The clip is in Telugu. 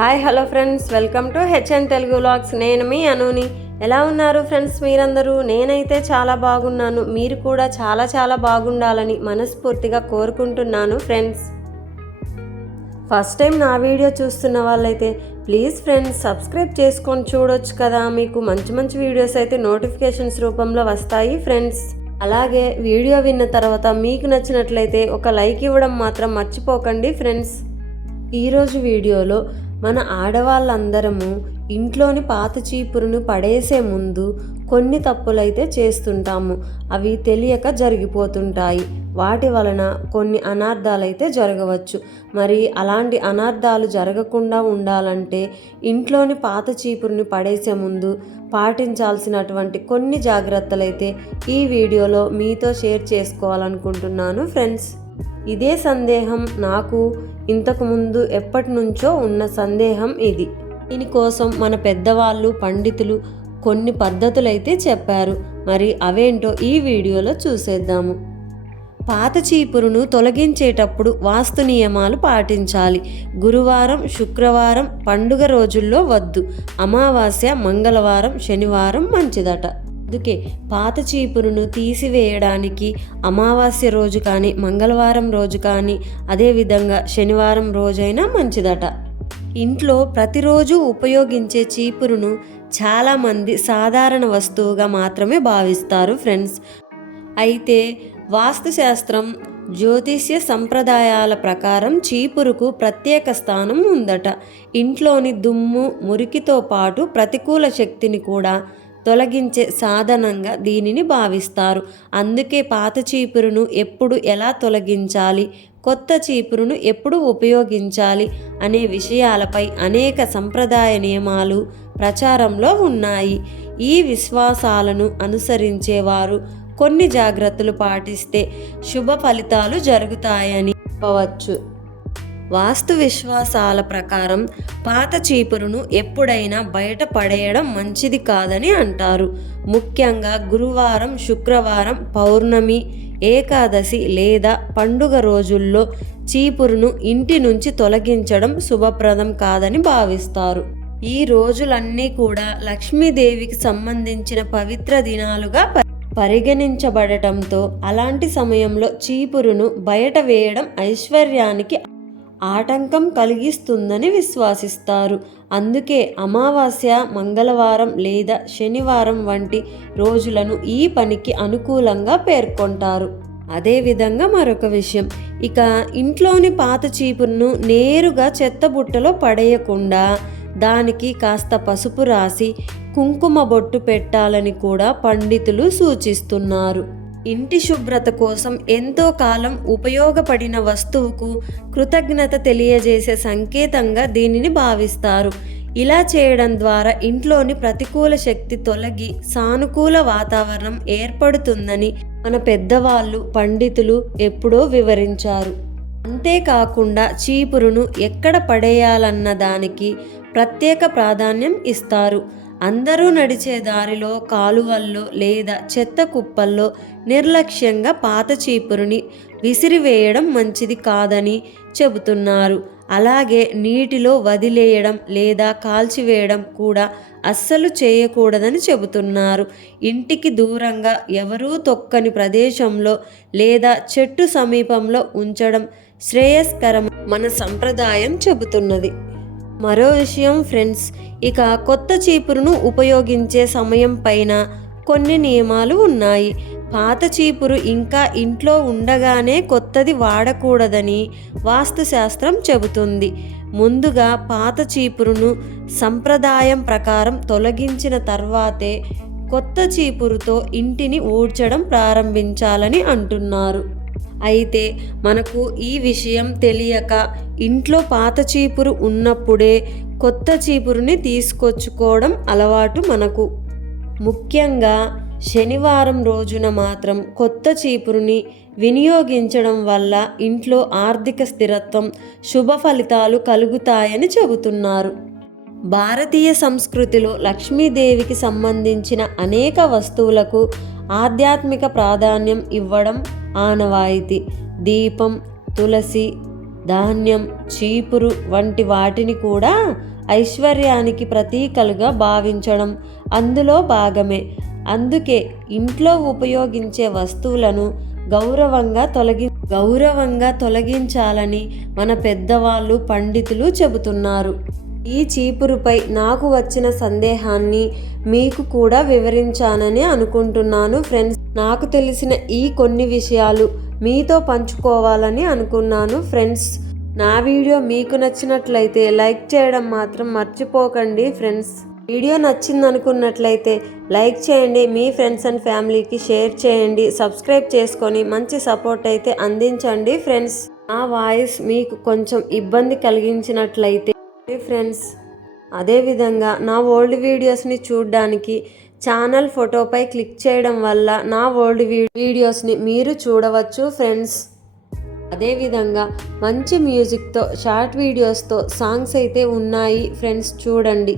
Hi hello friends, welcome to HN Telugu vlogs. నేను మీ అనుని. ఎలా ఉన్నారు ఫ్రెండ్స్ మీరందరూ? నేనైతే చాలా బాగున్నాను. మీరు కూడా చాలా బాగుండాలని మనస్ఫూర్తిగా కోరుకుంటున్నాను ఫ్రెండ్స్. ఫస్ట్ టైం నా వీడియో చూస్తున్న వాళ్ళైతే ప్లీజ్ ఫ్రెండ్స్ సబ్స్క్రైబ్ చేసుకొని చూడొచ్చు కదా. మీకు మంచి వీడియోస్ అయితే నోటిఫికేషన్స్ రూపంలో వస్తాయి ఫ్రెండ్స్. అలాగే వీడియో విన్న తర్వాత మీకు నచ్చినట్లయితే ఒక లైక్ ఇవ్వడం మాత్రం మర్చిపోకండి ఫ్రెండ్స్. ఈరోజు వీడియోలో మన ఆడవాళ్ళందరము ఇంట్లోని పాత చీపురును పడేసే ముందు కొన్ని తప్పులైతే చేస్తుంటాము. అవి తెలియక జరిగిపోతుంటాయి. వాటి వలన కొన్ని అనార్థాలైతే జరగవచ్చు. మరి అలాంటి అనార్థాలు జరగకుండా ఉండాలంటే ఇంట్లోని పాత చీపురుని పడేసే ముందు పాటించాల్సినటువంటి కొన్ని జాగ్రత్తలైతే ఈ వీడియోలో మీతో షేర్ చేసుకోవాలనుకుంటున్నాను ఫ్రెండ్స్. ఇదే సందేహం నాకు ఇంతకుముందు ఎప్పటి నుంచో ఉన్న సందేహం ఇది. దీనికోసం మన పెద్దవాళ్ళు పండితులు కొన్ని పద్ధతులైతే చెప్పారు. మరి అవేంటో ఈ వీడియోలో చూసేద్దాము. పాత చీపురును తొలగించేటప్పుడు వాస్తు నియమాలు పాటించాలి. గురువారం, శుక్రవారం, పండుగ రోజుల్లో వద్దు. అమావాస్య, మంగళవారం, శనివారం మంచిదట. అందుకే పాత చీపురును తీసివేయడానికి అమావాస్య రోజు కానీ, మంగళవారం రోజు కానీ, అదేవిధంగా శనివారం రోజైనా మంచిదట. ఇంట్లో ప్రతిరోజు ఉపయోగించే చీపురును చాలామంది సాధారణ వస్తువుగా మాత్రమే భావిస్తారు ఫ్రెండ్స్. అయితే వాస్తుశాస్త్రం, జ్యోతిష్య సంప్రదాయాల ప్రకారం చీపురుకు ప్రత్యేక స్థానం ఉందట. ఇంట్లోని దుమ్ము, మురికితో పాటు ప్రతికూల శక్తిని కూడా తొలగించే సాధనంగా దీనిని భావిస్తారు. అందుకే పాత చీపురును ఎప్పుడు ఎలా తొలగించాలి, కొత్త చీపురును ఎప్పుడు ఉపయోగించాలి అనే విషయాలపై అనేక సంప్రదాయ నియమాలు ప్రచారంలో ఉన్నాయి. ఈ విశ్వాసాలను అనుసరించేవారు కొన్ని జాగ్రత్తలు పాటిస్తే శుభ ఫలితాలు జరుగుతాయని చెప్పవచ్చు. వాస్తు విశ్వాసాల ప్రకారం పాత చీపురును ఎప్పుడైనా బయట పడేయడం మంచిది కాదని అంటారు. ముఖ్యంగా గురువారం, శుక్రవారం, పౌర్ణమి, ఏకాదశి లేదా పండుగ రోజుల్లో చీపురును ఇంటి నుంచి తొలగించడం శుభప్రదం కాదని భావిస్తారు. ఈ రోజులన్నీ కూడా లక్ష్మీదేవికి సంబంధించిన పవిత్ర దినాలుగా పరిగణించబడటంతో అలాంటి సమయంలో చీపురును బయట వేయడం ఐశ్వర్యానికి ఆటంకం కలిగిస్తుందని విశ్వసిస్తారు. అందుకే అమావాస్య, మంగళవారం లేదా శనివారం వంటి రోజులను ఈ పనికి అనుకూలంగా పేర్కొంటారు. అదేవిధంగా మరొక విషయం, ఇక ఇంట్లోని పాత చీపురును నేరుగా చెత్తబుట్టలో పడేయకుండా దానికి కాస్త పసుపు రాసి కుంకుమ బొట్టు పెట్టాలని కూడా పండితులు సూచిస్తున్నారు. ఇంటి శుభ్రత కోసం ఎంతో కాలం ఉపయోగపడిన వస్తువుకు కృతజ్ఞత తెలియజేసే సంకేతంగా దీనిని భావిస్తారు. ఇలా చేయడం ద్వారా ఇంట్లోని ప్రతికూల శక్తి తొలగి సానుకూల వాతావరణం ఏర్పడుతుందని మన పెద్దవాళ్ళు పండితులు ఎప్పుడో వివరించారు. అంతేకాకుండా చీపురును ఎక్కడ పడేయాలన్న దానికి ప్రత్యేక ప్రాధాన్యం ఇస్తారు. అందరూ నడిచే దారిలో, కాలువల్లో లేదా చెత్త కుప్పల్లో నిర్లక్ష్యంగా పాత చీపురుని విసిరివేయడం మంచిది కాదని చెబుతున్నారు. అలాగే నీటిలో వదిలేయడం లేదా కాల్చివేయడం కూడా అస్సలు చేయకూడదని చెబుతున్నారు. ఇంటికి దూరంగా ఎవరూ తొక్కని ప్రదేశంలో లేదా చెట్టు సమీపంలో ఉంచడం శ్రేయస్కరం మన సంప్రదాయం చెబుతున్నది. మరో విషయం ఫ్రెండ్స్, ఇక కొత్త చీపురును ఉపయోగించే సమయం పైన కొన్ని నియమాలు ఉన్నాయి. పాత చీపురు ఇంకా ఇంట్లో ఉండగానే కొత్తది వాడకూడదని వాస్తుశాస్త్రం చెబుతుంది. ముందుగా పాత చీపురును సంప్రదాయం ప్రకారం తొలగించిన తర్వాతే కొత్త చీపురుతో ఇంటిని ఊడ్చడం ప్రారంభించాలని అంటున్నారు. అయితే మనకు ఈ విషయం తెలియక ఇంట్లో పాత చీపురు ఉన్నప్పుడే కొత్త చీపురుని తీసుకొచ్చుకోవడం అలవాటు మనకు. ముఖ్యంగా శనివారం రోజున మాత్రం కొత్త చీపురుని వినియోగించడం వల్ల ఇంట్లో ఆర్థిక స్థిరత్వం, శుభ ఫలితాలు కలుగుతాయని చెబుతున్నారు. భారతీయ సంస్కృతిలో లక్ష్మీదేవికి సంబంధించిన అనేక వస్తువులకు ఆధ్యాత్మిక ప్రాధాన్యం ఇవ్వడం ఆనవాయితీ. దీపం, తులసి, ధాన్యం, చీపురు వంటి వాటిని కూడా ఐశ్వర్యానికి ప్రతీకలుగా భావించడం అందులో భాగమే. అందుకే ఇంట్లో ఉపయోగించే వస్తువులను గౌరవంగా తొలగించాలని మన పెద్దవాళ్ళు పండితులు చెబుతున్నారు. ఈ చీపురుపై నాకు వచ్చిన సందేహాన్ని మీకు కూడా వివరించానని అనుకుంటున్నాను ఫ్రెండ్స్. నాకు తెలిసిన ఈ కొన్ని విషయాలు మీతో పంచుకోవాలని అనుకున్నాను ఫ్రెండ్స్. నా వీడియో మీకు నచ్చినట్లయితే లైక్ చేయడం మాత్రం మర్చిపోకండి ఫ్రెండ్స్. వీడియో నచ్చిందనుకున్నట్లయితే లైక్ చేయండి, మీ ఫ్రెండ్స్ అండ్ ఫ్యామిలీకి షేర్ చేయండి, సబ్స్క్రైబ్ చేసుకొని మంచి సపోర్ట్ అయితే అందించండి ఫ్రెండ్స్. నా వాయిస్ మీకు కొంచెం ఇబ్బంది కలిగించినట్లయితే ఫ్రెండ్స్, అదేవిధంగా నా ఓల్డ్ వీడియోస్ని చూడడానికి ఛానల్ ఫోటోపై క్లిక్ చేయడం వల్ల నా ఓల్డ్ వీడియోస్ని మీరు చూడవచ్చు ఫ్రెండ్స్. అదేవిధంగా మంచి మ్యూజిక్తో షార్ట్ వీడియోస్తో సాంగ్స్ అయితే ఉన్నాయి ఫ్రెండ్స్, చూడండి.